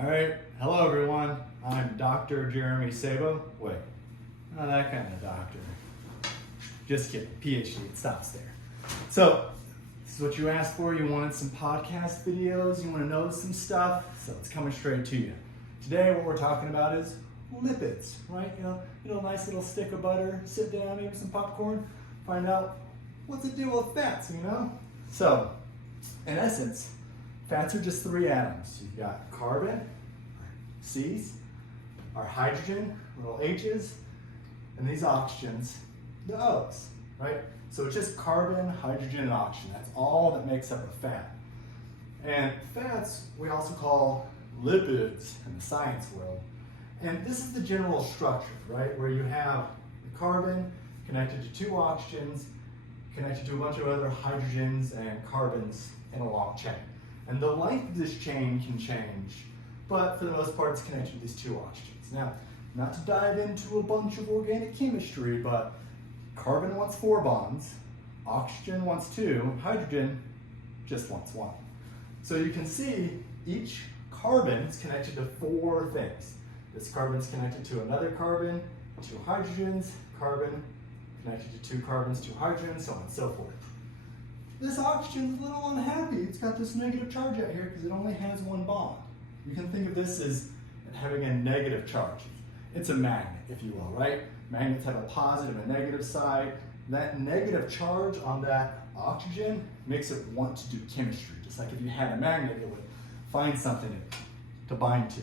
All right, hello everyone. I'm Dr. Jeremy Sabo. Wait, not that kind of doctor. Just kidding, Ph.D., it stops there. So, this is what you asked for. You wanted some podcast videos, you want to know some stuff, so it's coming straight to you. Today, what we're talking about is lipids, right? You know, nice little stick of butter, sit down, maybe some popcorn, find out what's the deal with fats, you know? So, in essence, fats are just three atoms. You've got carbon, C's, our hydrogen, little H's, and these oxygens, the O's, right? So it's just carbon, hydrogen, and oxygen. That's all that makes up a fat. And fats we also call lipids in the science world. And this is the general structure, right? Where you have the carbon connected to two oxygens, connected to a bunch of other hydrogens and carbons in a long chain. And the length of this chain can change, but for the most part it's connected to these two oxygens. Now, not to dive into a bunch of organic chemistry, but carbon wants 4 bonds, oxygen wants 2, hydrogen just wants 1. So you can see each carbon is connected to 4 things. This carbon is connected to another carbon, 2 hydrogens, carbon connected to 2 carbons, 2 hydrogens, so on and so forth. This oxygen is a little unhappy. It's got this negative charge out here because it only has 1 bond. You can think of this as having a negative charge. It's a magnet, if you will, right? Magnets have a positive and negative side. That negative charge on that oxygen makes it want to do chemistry. Just like if you had a magnet, it would find something to bind to.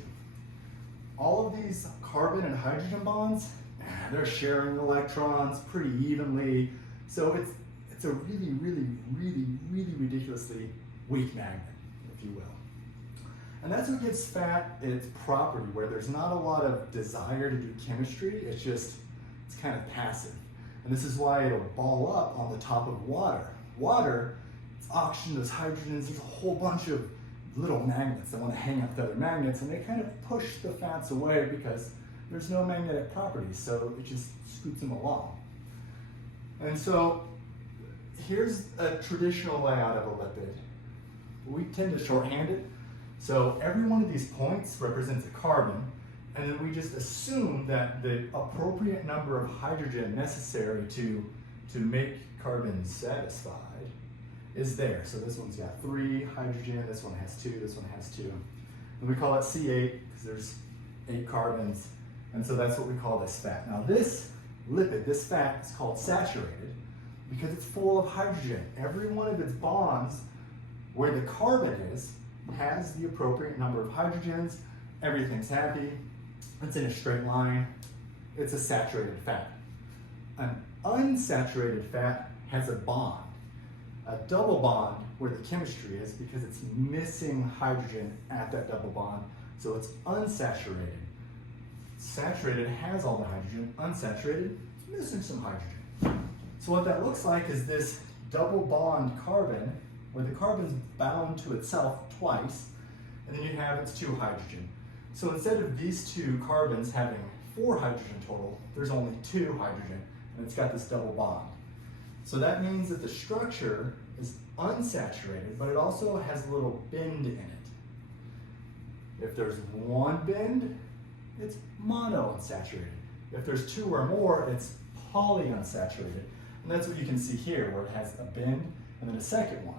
All of these carbon and hydrogen bonds, they're sharing electrons pretty evenly. So it's a really ridiculously weak magnet, if you will. And that's what gives fat its property, where there's not a lot of desire to do chemistry, it's kind of passive. And this is why it'll ball up on the top of water. Water, it's oxygen, there's hydrogens, there's a whole bunch of little magnets that want to hang out with other magnets, and they kind of push the fats away because there's no magnetic properties, so it just scoots them along. And so, here's a traditional layout of a lipid. We tend to shorthand it. So every one of these points represents a carbon, and then we just assume that the appropriate number of hydrogen necessary to make carbon satisfied is there. So this one's got 3 hydrogen, this one has 2, this one has 2. And we call it C8 because there's 8 carbons, and so that's what we call this fat. Now this lipid, this fat, is called saturated because it's full of hydrogen. Every one of its bonds where the carbon is has the appropriate number of hydrogens. Everything's happy. It's in a straight line. It's a saturated fat. An unsaturated fat has a bond, a double bond where the chemistry is because it's missing hydrogen at that double bond, so it's unsaturated. Saturated has all the hydrogen, unsaturated, it's missing some hydrogen. So what that looks like is this double bond carbon where the carbon's bound to itself twice, and then you have its 2 hydrogen. So instead of these 2 carbons having 4 hydrogen total, there's only 2 hydrogen, and it's got this double bond. So that means that the structure is unsaturated, but it also has a little bend in it. If there's 1 bend, it's monounsaturated. If there's 2 or more, it's polyunsaturated. And that's what you can see here, where it has a bend and then a second one.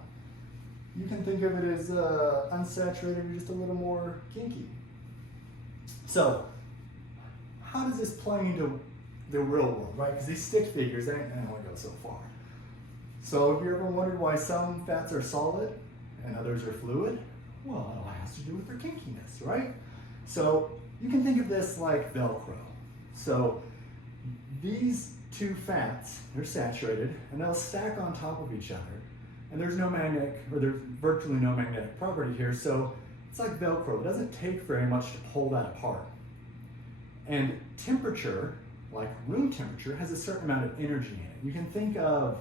You can think of it as unsaturated or just a little more kinky. So, how does this play into the real world, right? Because these stick figures, they only go so far. So, have you ever wondered why some fats are solid and others are fluid? Well, it all has to do with their kinkiness, right? So, you can think of this like Velcro. So, these 2 fats, they're saturated, and they'll stack on top of each other. And there's no magnetic, or there's virtually no magnetic property here, so it's like Velcro. It doesn't take very much to pull that apart. And temperature, like room temperature, has a certain amount of energy in it. You can think of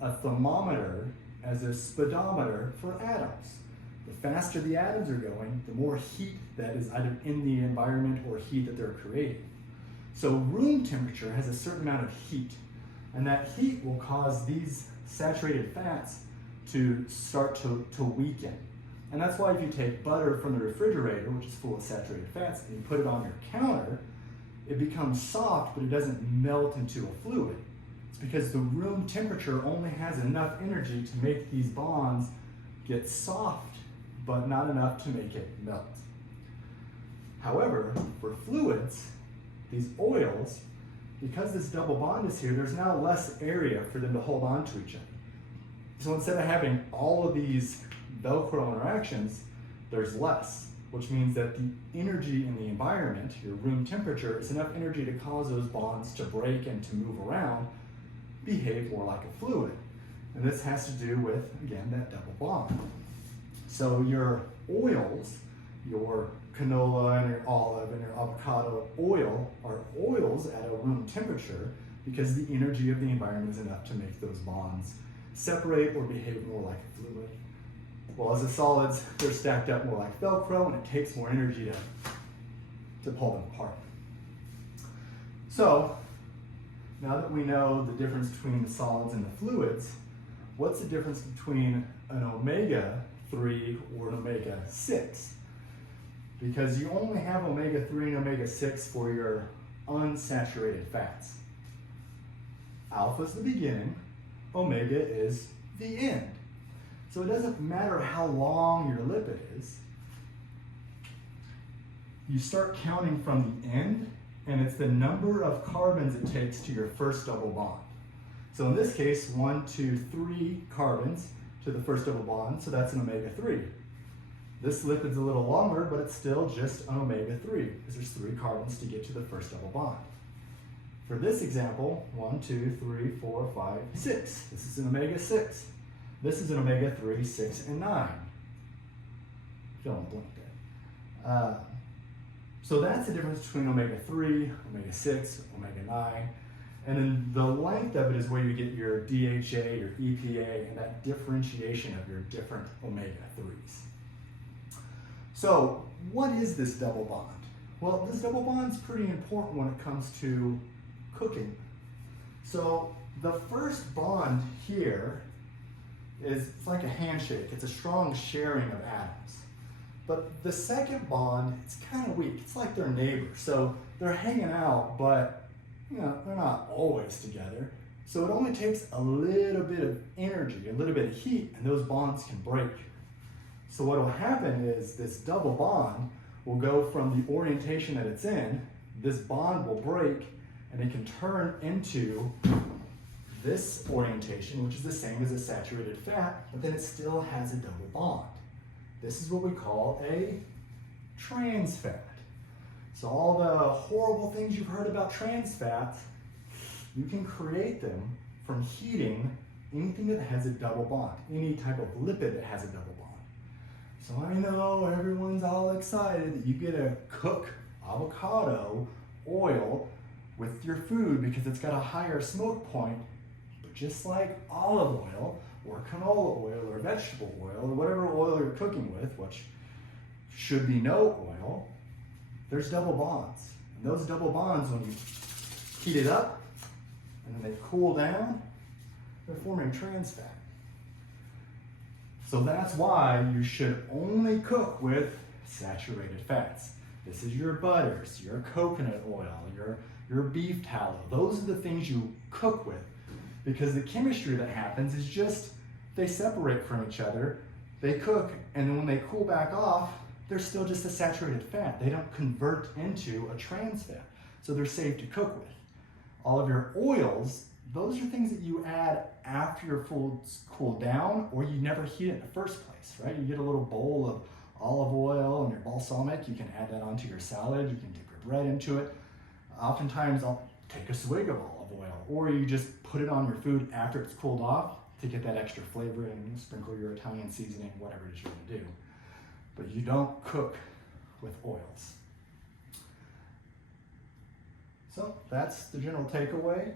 a thermometer as a speedometer for atoms. The faster the atoms are going, the more heat that is either in the environment or heat that they're creating. So room temperature has a certain amount of heat, and that heat will cause these saturated fats to start to weaken. And that's why if you take butter from the refrigerator, which is full of saturated fats, and you put it on your counter, it becomes soft, but it doesn't melt into a fluid. It's because the room temperature only has enough energy to make these bonds get soft, but not enough to make it melt. However, for fluids, these oils, because this double bond is here, there's now less area for them to hold on to each other. So instead of having all of these Velcro interactions, there's less, which means that the energy in the environment, your room temperature, is enough energy to cause those bonds to break and to move around, behave more like a fluid. And this has to do with, again, that double bond. So your oils, your canola and your olive and your avocado oil are oils at a room temperature because the energy of the environment is enough to make those bonds separate or behave more like a fluid. Well, as the solids, they're stacked up more like Velcro, and it takes more energy to pull them apart. So, now that we know the difference between the solids and the fluids, what's the difference between an omega-3 or an omega-6? Because you only have omega-3 and omega-6 for your unsaturated fats. Alpha is the beginning, omega is the end. So it doesn't matter how long your lipid is. You start counting from the end, and it's the number of carbons it takes to your first double bond. So in this case, 1, 2, 3 carbons to the first double bond, so that's an omega-3. This lipid's a little longer, but it's still just an omega-3, because there's 3 carbons to get to the first double bond. For this example, 1, 2, 3, 4, 5, 6. This is an omega-6. This is an omega-3, 6, and 9. Fill in the blank there. So that's the difference between omega-3, omega-6, omega-9. And then the length of it is where you get your DHA, your EPA, and that differentiation of your different omega-3s. So what is this double bond? Well, this double bond is pretty important when it comes to cooking. So the first bond here it's like a handshake. It's a strong sharing of atoms. But the second bond, it's kind of weak. It's like they're neighbors. So they're hanging out, but they're not always together. So it only takes a little bit of energy, a little bit of heat, and those bonds can break. So what will happen is this double bond will go from the orientation that it's in, this bond will break, and it can turn into this orientation, which is the same as a saturated fat, but then it still has a double bond. This is what we call a trans fat. So all the horrible things you've heard about trans fats, you can create them from heating anything that has a double bond, any type of lipid that has a double bond. So I know everyone's all excited that you get to cook avocado oil with your food because it's got a higher smoke point. Just like olive oil or canola oil or vegetable oil or whatever oil you're cooking with, which should be no oil, there's double bonds. And those double bonds, when you heat it up and then they cool down, they're forming trans fat. So that's why you should only cook with saturated fats. This is your butters, your coconut oil, your beef tallow. Those are the things you cook with. Because the chemistry that happens is just, they separate from each other, they cook, and then when they cool back off, they're still just a saturated fat. They don't convert into a trans fat, so they're safe to cook with. All of your oils, those are things that you add after your foods cool down, or you never heat it in the first place, right? You get a little bowl of olive oil and your balsamic, you can add that onto your salad, you can dip your bread into it. Oftentimes I'll take a swig of olive oil, or you just put it on your food after it's cooled off to get that extra flavor and sprinkle your Italian seasoning, whatever it is you're gonna do. But you don't cook with oils. So that's the general takeaway.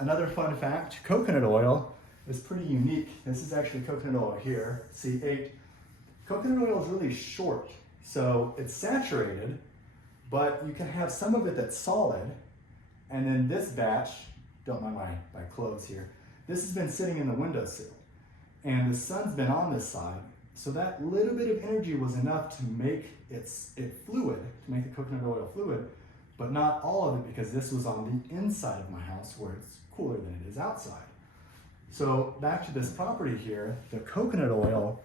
Another fun fact, coconut oil is pretty unique. This is actually coconut oil here, C8. Coconut oil is really short, so it's saturated, but you can have some of it that's solid. And then this batch, don't mind my clothes here, this has been sitting in the windowsill. And the sun's been on this side, So that little bit of energy was enough to make it fluid, to make the coconut oil fluid, but not all of it, because this was on the inside of my house where it's cooler than it is outside. So back to this property here, the coconut oil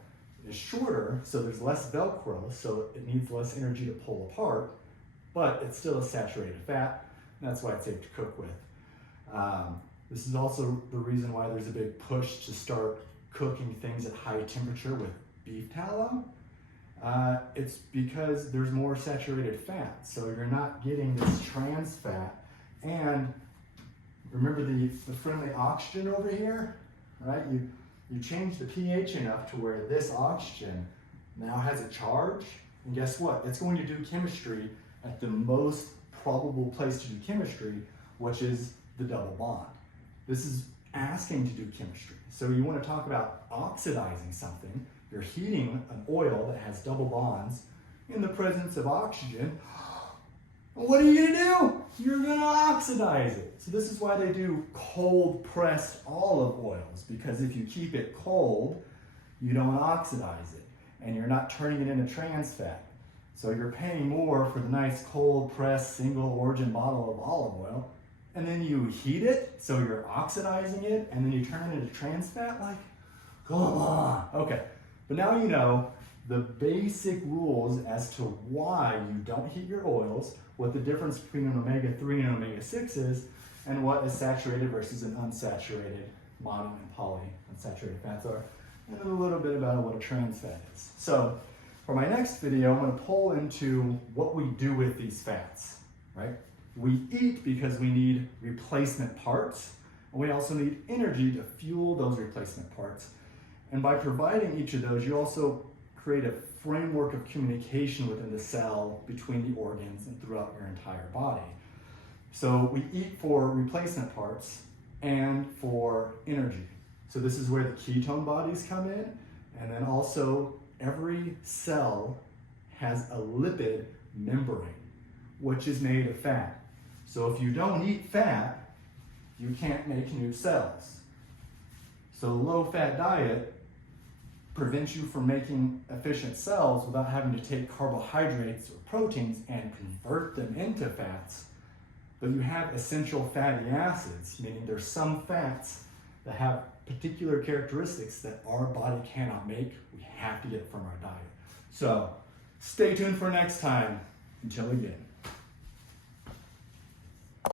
is shorter, so there's less Velcro, so it needs less energy to pull apart, but it's still a saturated fat, and that's why it's safe to cook with. This is also the reason why there's a big push to start cooking things at high temperature with beef tallow. It's because there's more saturated fat, so you're not getting this trans fat. And remember the friendly oxygen over here, right? You change the pH enough to where this oxygen now has a charge, and guess what? It's going to do chemistry at the most probable place to do chemistry, which is the double bond. This is asking to do chemistry. So you want to talk about oxidizing something. You're heating an oil that has double bonds in the presence of oxygen. What are you going to do? You're going to oxidize it. So this is why they do cold pressed olive oils, because if you keep it cold, you don't oxidize it, and you're not turning it into trans fat. So you're paying more for the nice cold pressed single origin bottle of olive oil, and then you heat it, so you're oxidizing it, and then you turn it into trans fat? Like, come on. Okay, but now you know the basic rules as to why you don't heat your oils, what the difference between an omega-3 and an omega-6 is, and what a saturated versus an unsaturated mono and polyunsaturated fats are, and then a little bit about what a trans fat is. So for my next video, I'm going to pull into what we do with these fats, right? We eat because we need replacement parts, and we also need energy to fuel those replacement parts. And by providing each of those, you also create a framework of communication within the cell, between the organs, and throughout your entire body. So we eat for replacement parts and for energy. So this is where the ketone bodies come in, and then also every cell has a lipid membrane, which is made of fat. So if you don't eat fat, you can't make new cells. So a low-fat diet prevents you from making efficient cells without having to take carbohydrates or proteins and convert them into fats. But you have essential fatty acids, meaning there's some fats that have particular characteristics that our body cannot make. We have to get it from our diet. So stay tuned for next time. Until again.